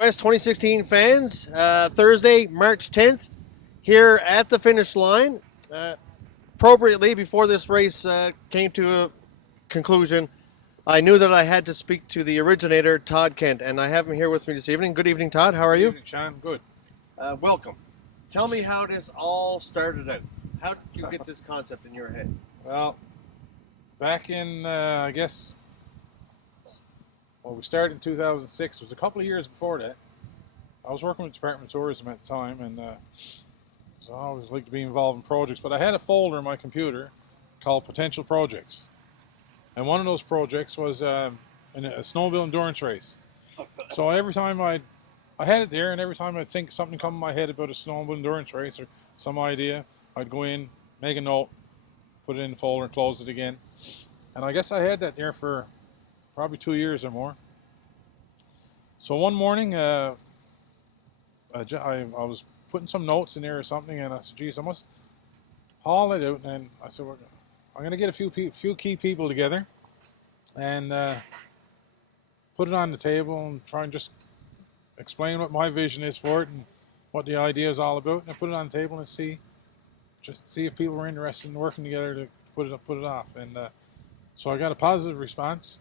West 2016 fans, Thursday, March 10th, here at the finish line. Appropriately, before this race came to a conclusion, I knew that I had to speak to the originator, Todd Kent, and I have him here with me this evening. Good evening, Todd. How are Good you? evening, Sean. Good. Welcome. Tell me how this all started out. How did you get this concept in your head? Well, back in, we started in 2006. It was a couple of years before that. I was working with the Department of Tourism at the time, and so I always liked to be involved in projects. But I had a folder in my computer called Potential Projects. And one of those projects was a snowmobile endurance race. So every time I had it there, and every time I'd think something come in my head about a snowmobile endurance race or some idea, I'd go in, make a note, put it in the folder, and close it again. And I guess I had that there for probably 2 years or more. So one morning, I was putting some notes in there or something, and I said, geez, I must haul it out. And I said, well, I'm going to get a few key people together and put it on the table and try and just explain what my vision is for it and what the idea is all about. And I put it on the table and see if people were interested in working together to put it off. And so I got a positive response.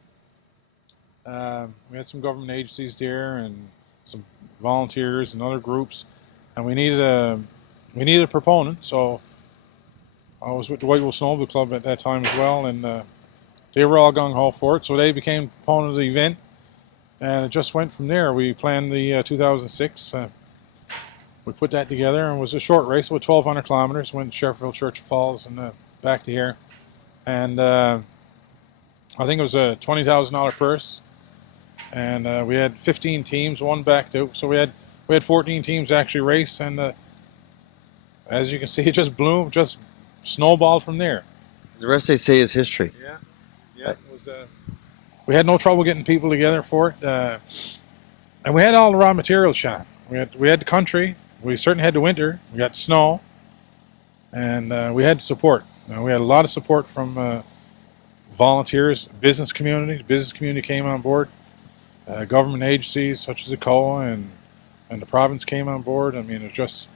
We had some government agencies there and some volunteers and other groups, and we needed a proponent. So I was with the White Wolf Snowmobile Club at that time as well, and they were all gung ho for it. So they became the proponent of the event, and it just went from there. We planned the 2006. We put that together, and it was a short race, about 1,200 kilometers. Went to Sheffield, Churchill Falls, and back to here. And I think it was a $20,000 purse. And we had 15 teams, one backed out. So we had 14 teams actually race, and as you can see, it just bloomed, just snowballed from there. The rest they say is history. Yeah. It was. We had no trouble getting people together for it, and we had all the raw materials, Sean. We had the country. We certainly had the winter. We got snow, and we had support. We had a lot of support from volunteers, business community. The business community came on board. Government agencies such as the COA and the province came on board. I mean, it just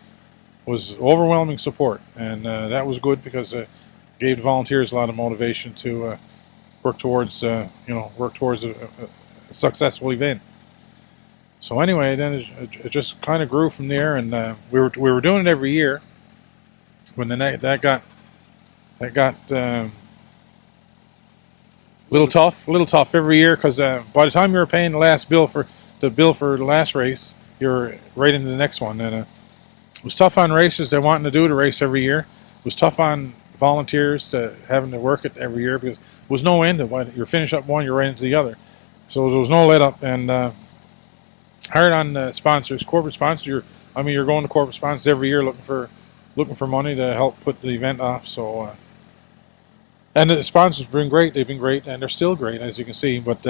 was overwhelming support, and that was good because it gave the volunteers a lot of motivation to work towards a successful event. So anyway, then it just kind of grew from there, and we were doing it every year. When that got little tough every year, because by the time you were paying the bill for the last race, you're right into the next one. And it was tough on racers that wanting to do the race every year. It was tough on volunteers having to work it every year, because there was no end of when you finish up one, you're right into the other. So there was no let up, and hard on sponsors, corporate sponsors. You're going to corporate sponsors every year looking for money to help put the event off. So. And the sponsors have been great. They've been great, and they're still great, as you can see. But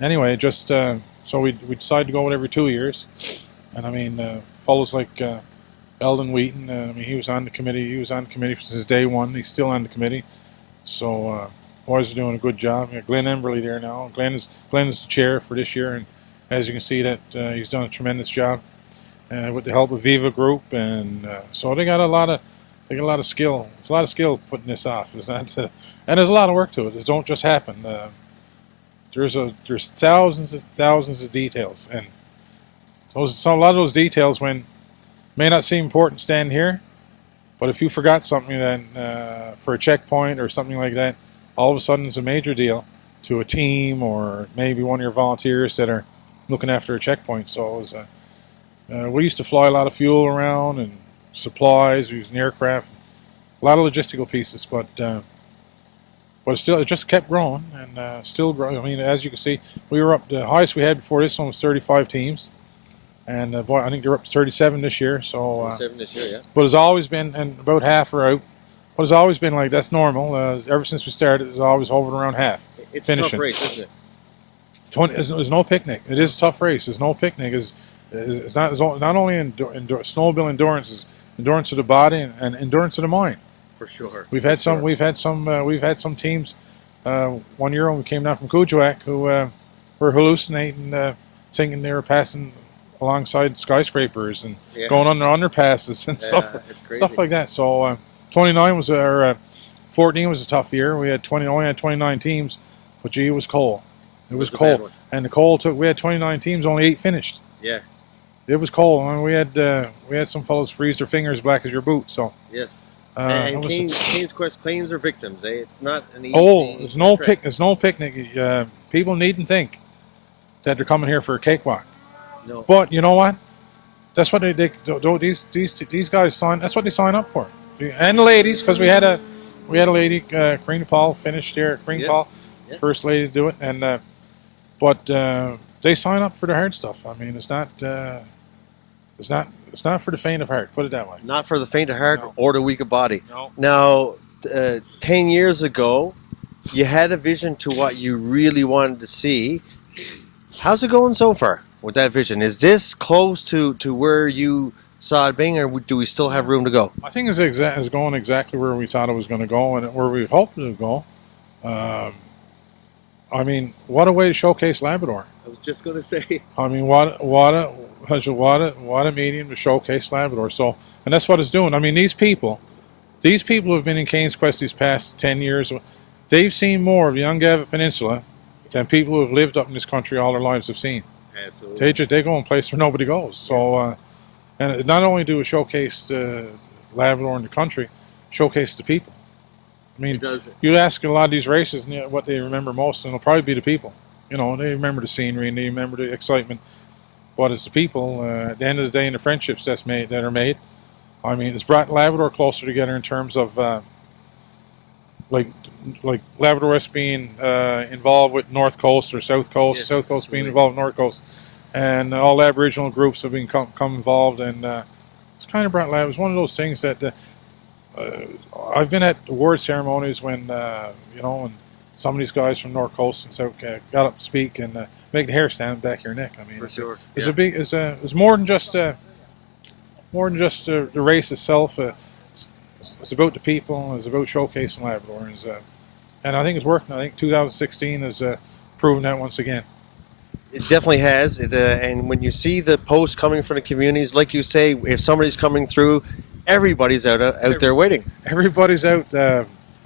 anyway, just so we decided to go with every 2 years. And I mean, fellows like Eldon Wheaton, he was on the committee. He was on the committee since day one. He's still on the committee. So boys are doing a good job. We got Glenn Emberley there now. Glenn is the chair for this year, and as you can see, that he's done a tremendous job with the help of Viva Group, and so they got a lot of skill. It's a lot of skill putting this off. It's not, and there's a lot of work to it. It don't just happen. There's thousands of details, and a lot of those details may not seem important standing here, but if you forgot something then for a checkpoint or something like that, all of a sudden it's a major deal to a team or maybe one of your volunteers that are looking after a checkpoint. So it was, we used to fly a lot of fuel around and supplies. We used an aircraft, a lot of logistical pieces, but still, it just kept growing and still growing. I mean, as you can see, we were up. The highest we had before this one was 35 teams, and I think they're up to 37 this year. So 37 this year, yeah. But it's always been, and about half are out. But it's always been like that's normal. Ever since we started, it's always hovered around half. It's finishing. a tough race, isn't it? There's no picnic. It is a tough race. There's no picnic. It's not only snowmobile endurance, it's endurance of the body and endurance of the mind. For sure. We've had some teams. One year when we came down from Kuujjuaq who were hallucinating, thinking they were passing alongside skyscrapers and Yeah. going under underpasses and It's crazy. stuff like that. So 29 was our 14 was a tough year. We had only had 29 teams, but gee, it was cold. It was a bad cold, one. and the cold took. We had 29 teams, only 8 finished. Yeah. It was cold. I mean, we had some fellows freeze their fingers black as your boot. So Yes. it And was- Kane's Quest claims are victims. It's not an easy. there's no trip. There's no picnic. People needn't think that they're coming here for a cakewalk. No. But you know what? That's what these guys sign. That's what they sign up for. And the ladies, because we had a lady, Karina Paul, finished here. Karina Yes. Paul, Yeah. first lady to do it, and but they sign up for the hard stuff. I mean, it's not for the faint of heart. Put it that way. Not for the faint of heart No. or the weak of body. No. Now, 10 years ago, you had a vision to what you really wanted to see. How's it going so far with that vision? Is this close to where you saw it being, or do we still have room to go? I think it's going exactly where we thought it was going to go, and where we hoped it would go. I mean, what a way to showcase Labrador. I was just going to say. I mean, what a medium to showcase Labrador. So, and that's what it's doing. I mean, these people who have been in Kane's Quest these past 10 years, they've seen more of the Yonge Peninsula than people who have lived up in this country all their lives have seen. Absolutely. They go in a place where nobody goes. So, and not only do it showcase Labrador in the country, showcase the people. I mean, It does. you ask a lot of these races what they remember most, and it'll probably be the people. You know, they remember the scenery and they remember the excitement. But it's the people. At the end of the day, and the friendships that are made. I mean, it's brought Labrador closer together in terms of like Labrador West being involved with North Coast or South Coast, Yes, South Coast being absolutely. involved with North Coast, and all Aboriginal groups have been come involved, and it's kind of brought Labrador. It's one of those things that I've been at award ceremonies when and some of these guys from North Coast and South got up to speak and make the hair stand back your neck. I mean, For sure. it's Yeah. a big. It's more than just the race itself. It's about the people. It's about showcasing Labrador, and I think it's working. I think 2016 has proven that once again. It definitely has. And when you see the posts coming from the communities, like you say, if somebody's coming through, everybody's out there waiting. Everybody's out.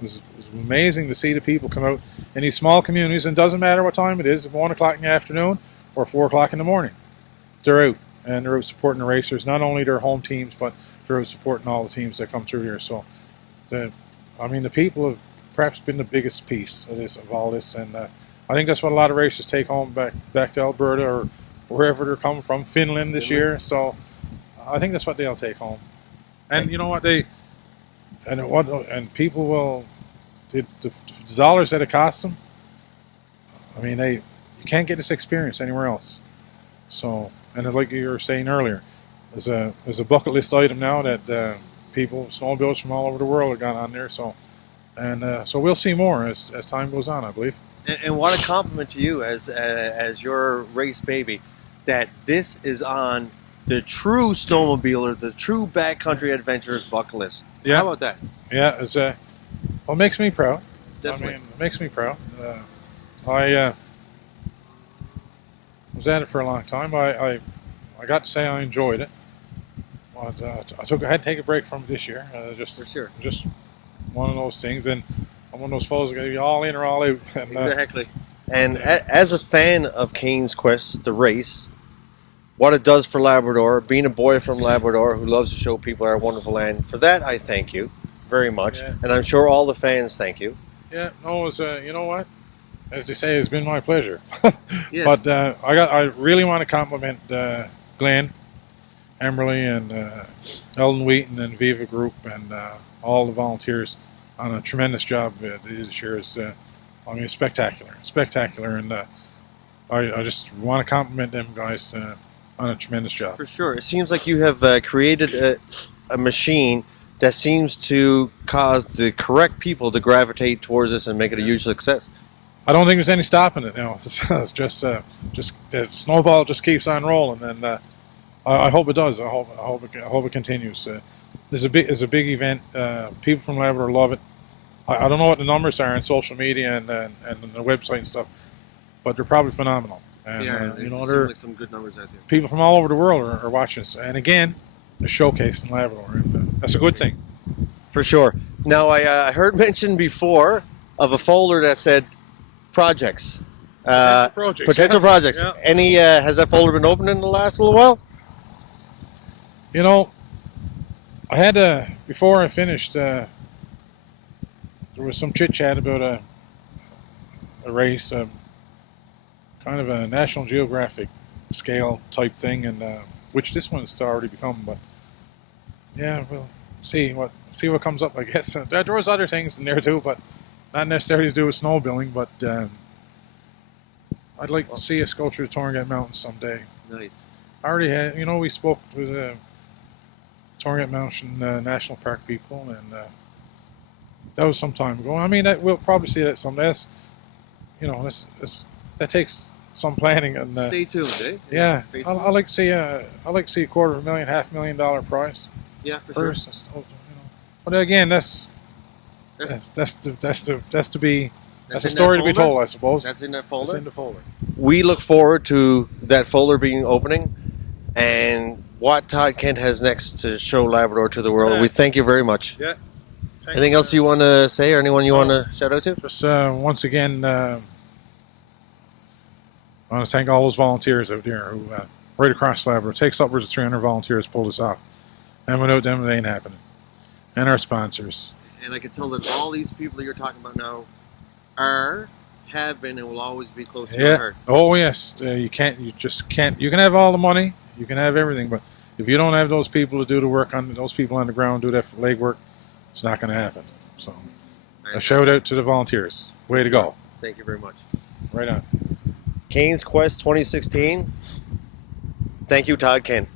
It's amazing to see the people come out in these small communities, and it doesn't matter what time it is, 1 o'clock in the afternoon or 4 o'clock in the morning. They're out, and they're out supporting the racers, not only their home teams, but they're out supporting all the teams that come through here. So, the people have perhaps been the biggest piece of all this, and I think that's what a lot of racers take home back to Alberta or wherever they're coming from, Finland this year. So, I think that's what they'll take home. And you know what people will. The dollars that it costs them, I mean, you can't get this experience anywhere else. So, and like you were saying earlier, there's a bucket list item now that snowmobiles from all over the world have gone on there. So, and so we'll see more as time goes on, I believe. And what a compliment to you as your race baby, that this is on the true snowmobiler, the true backcountry adventurer's bucket list. Yeah. How about that? Yeah, it makes me proud. Definitely. I mean, it makes me proud. I was at it for a long time. I got to say I enjoyed it. But, I had to take a break from it this year. For sure. Just one of those things, and I'm one of those fellows that got to be all in or all out. And, Exactly. And as a fan of Kane's Quest, the race, what it does for Labrador, being a boy from Labrador who loves to show people our wonderful land, for that I thank you very much. Yeah. And I'm sure all the fans thank you. Yeah, no, it's you know what? As they say, it's been my pleasure. Yes. But I really want to compliment Glenn, Emerly, and Eldon Wheaton and Viva Group and all the volunteers on a tremendous job this year. It's spectacular, and I just want to compliment them guys on a tremendous job. For sure. It seems like you have created a machine that seems to cause the correct people to gravitate towards this and make it a huge success. I don't think there's any stopping it now. It's just the snowball just keeps on rolling, and I hope it does. I hope it continues. It's a big event. People from Labrador love it. I don't know what the numbers are on social media and the website and stuff, but they're probably phenomenal. And They you know, seem there are like some good numbers out there. people from all over the world are watching us. And again, a showcase in Labrador, and that's a good thing. For sure. Now, I heard mention before of a folder that said projects. Potential projects. Yeah. Any has that folder been opened in the last little while? You know, I had before I finished. There was some chit chat about a race, kind of a National Geographic scale type thing, and which this one's already become. But yeah, we'll see what comes up. I guess there was other things in there too, but not necessarily to do with snowmobiling. But I'd like to see us go through the Torngat Mountains someday. Nice. I already had, you know, we spoke with Torngat Mountain National Park people, and that was some time ago. I mean, we'll probably see that someday. That's, you know, that takes some planning. And Stay tuned, eh? yeah, I like to see a $250,000, $500,000 prize. Yeah, for First, sure. you know. But again, that's a story to be told, I suppose. That's in that folder. That's in the folder. We look forward to that folder being opening, and what Todd Kent has next to show Labrador to the world. Yeah. We thank you very much. Yeah. Thanks, Anything else you want to say, or anyone you want to shout out to? Just once again, I want to thank all those volunteers out there who, right across Labrador, takes upwards of 300 volunteers to pull this off. And without them, it ain't happening. And our sponsors. And I can tell that all these people that you're talking about now have been, and will always be close to your heart. Oh yes. You just can't. You can have all the money, you can have everything, but if you don't have those people to do the work those people on the ground do that legwork, it's not going to happen. So, a shout out to the volunteers. Way to go. Thank you very much. Right on. Canes Quest 2016. Thank you, Todd Kent.